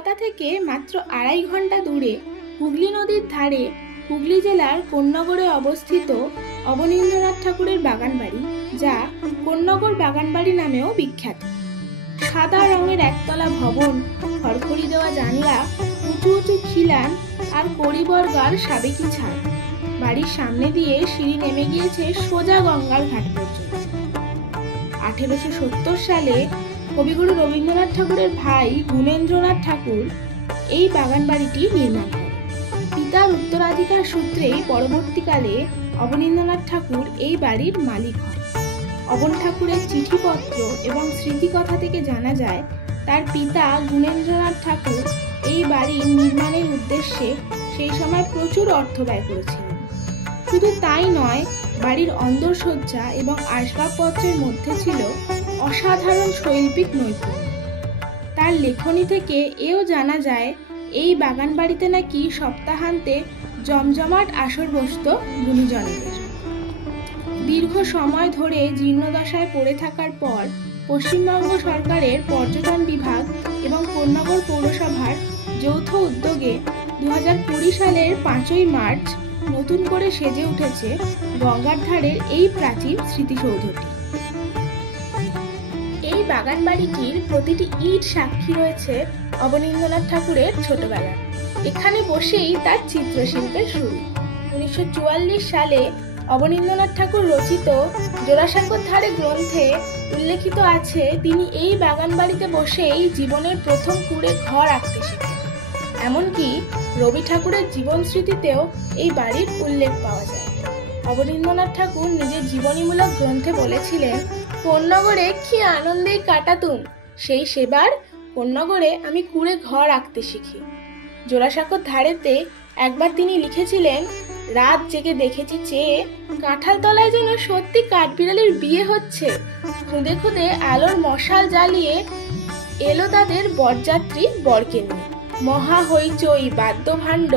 কলকাতা থেকে মাত্র 2.5 ঘন্টা দূরে হুগলি নদীর ধারে হুগলি জেলার কোন্নগরে অবস্থিত অবনীন্দ্রনাথ ঠাকুরের বাগানবাড়ি, যা কোন্নগর বাগানবাড়ি নামেও বিখ্যাত। সাদা রঙের একতলা ভবন, খড়খড়ি দেওয়া জানলা, উঁচু উঁচু খিলান আর কড়িবর্গার সাবেকি ছাদ। বাড়ির সামনে দিয়ে সিঁড়ি নেমে গিয়েছে সোজা গঙ্গার ঘাট পর্যন্ত। 1870 সালে কবিগুরু রবীন্দ্রনাথ ঠাকুরের ভাই গুণেন্দ্রনাথ ঠাকুর এই বাগান বাড়িটি নির্মাণ করেন। পিতার উত্তরাধিকার সূত্রেই পরবর্তীকালে অবনীন্দ্রনাথ ঠাকুর এই বাড়ির মালিক হন। অবন ঠাকুরের চিঠিপত্র এবং স্মৃতিকথা থেকে জানা যায় তার পিতা গুণেন্দ্রনাথ ঠাকুর এই বাড়ির নির্মাণের উদ্দেশ্যে সেই সময় প্রচুর অর্থ ব্যয় করেছিলেন। শুধু তাই নয়, বাড়ির অন্দরসজ্জা এবং আসবাবপত্রের মধ্যে ছিল অসাধারণ শৈল্পিক নৈপুণ্য। তার লেখনী থেকে এও জানা যায় এই বাগান বাড়িতে নাকি সপ্তাহান্তে জমজমাট আসর বসত গুণীজনদের। দীর্ঘ সময় ধরে জীর্ণদশায় পড়ে থাকার পর পশ্চিমবঙ্গ সরকারের পর্যটন বিভাগ এবং কোন্নগর পৌরসভার যৌথ উদ্যোগে 2020 সালের 5ই মার্চ নতুন করে সেজে উঠেছে গঙ্গার ধারের এই প্রাচীন স্মৃতিসৌধটি। এই বাগান বাড়িটির প্রতিটি ইট সাক্ষী রয়েছে অবনীন্দ্রনাথ ঠাকুরের ছোটবেলা। এখানে বসেই তার চিত্রশিল্পের শুরু। 1944 সালে অবনীন্দ্রনাথ ঠাকুর রচিত জোড়াসাঁকোর ধারে গ্রন্থে উল্লেখিত আছে তিনি এই বাগান বাড়িতে বসেই জীবনের প্রথম কুঁড়ে ঘর আঁকতে শেখেন। এমনকি রবি ঠাকুরের জীবন স্মৃতিতেও এই বাড়ির উল্লেখ পাওয়া যায়। অবনীন্দ্রনাথ ঠাকুর নিজের জীবনীমূলক গ্রন্থে বলেছিলেন, কোন্নগরে কি আনন্দেই কাটাতুম, সেই সেবার কোন্নগরে আমি কুঁড়ে ঘর আঁকতে শিখি। জোড়াসাঁকোর ধারেতে একবার তিনি লিখেছিলেন, রাত জেগে দেখেছি চেয়ে কাঁঠাল তলায় যেন সত্যি কাঠবিড়ালির বিয়ে হচ্ছে। খুদে খুদে আলোর মশাল জ্বালিয়ে এলো তাদের বরযাত্রী বরকে নিয়ে। মহা হইচই, বাদ্যভাণ্ড,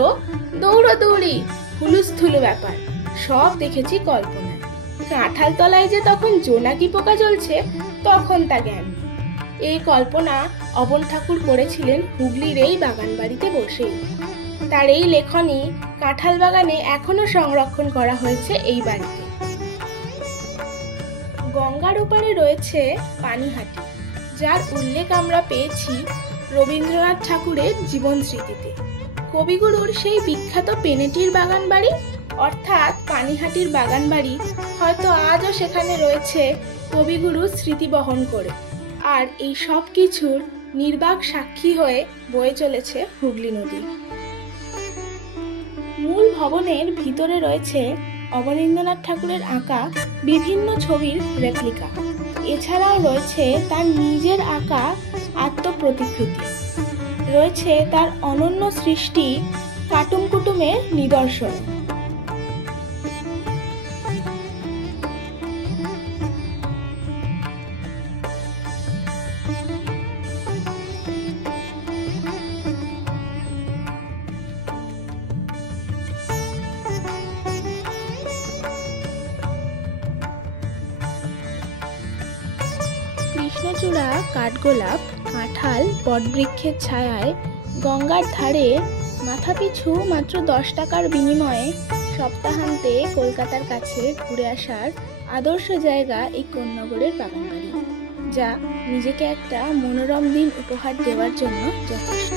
দৌড়াদৌড়ি, হুলুস্থুলু ব্যাপার সব দেখেছি কল্পনা। কাঁঠাল তলায় যে তখন জোনাকি পোকা চলছে তখন তা জ্ঞান। এই কল্পনা অবন ঠাকুর করেছিলেন হুগলির এই বাগান বাড়িতে বসেই। তার এই লেখনী কাঁঠাল বাগানে এখনো সংরক্ষণ করা হয়েছে এই বাড়িতে। গঙ্গার ওপারে রয়েছে পানিহাটি, যার উল্লেখ আমরা পেয়েছি রবীন্দ্রনাথ ঠাকুরের জীবন স্মৃতিতে। কবিগুরুর সেই বিখ্যাত পেনেটির বাগান বাড়ি অর্থাৎ পানিহাটির বাগান বাড়ি হয়তো আজও সেখানে রয়েছে কবিগুরুর স্মৃতি বহন করে। আর এই সব কিছুর নির্বাক সাক্ষী হয়ে বয়ে চলেছে হুগলি নদী। মূল ভবনের ভিতরে রয়েছে অবনীন্দ্রনাথ ঠাকুরের আঁকা বিভিন্ন ছবির রেপ্লিকা। এছাড়াও রয়েছে তার নিজের আঁকা আত্মপ্রতিকৃতি, রয়েছে তার অনন্য সৃষ্টি কাটুম কুটুমের নিদর্শন। কৃষ্ণচূড়া, কাঠগোলাপ, কাঁঠাল, বটবৃক্ষের ছায়ায় গঙ্গার ধারে মাথাপিছু মাত্র 10 টাকার বিনিময়ে সপ্তাহান্তে কলকাতার কাছে ঘুরে আসার আদর্শ জায়গা এই কোন্নগরের বাগানবাড়ি, যা নিজেকে একটা মনোরম দিন উপহার দেওয়ার জন্য যথেষ্ট।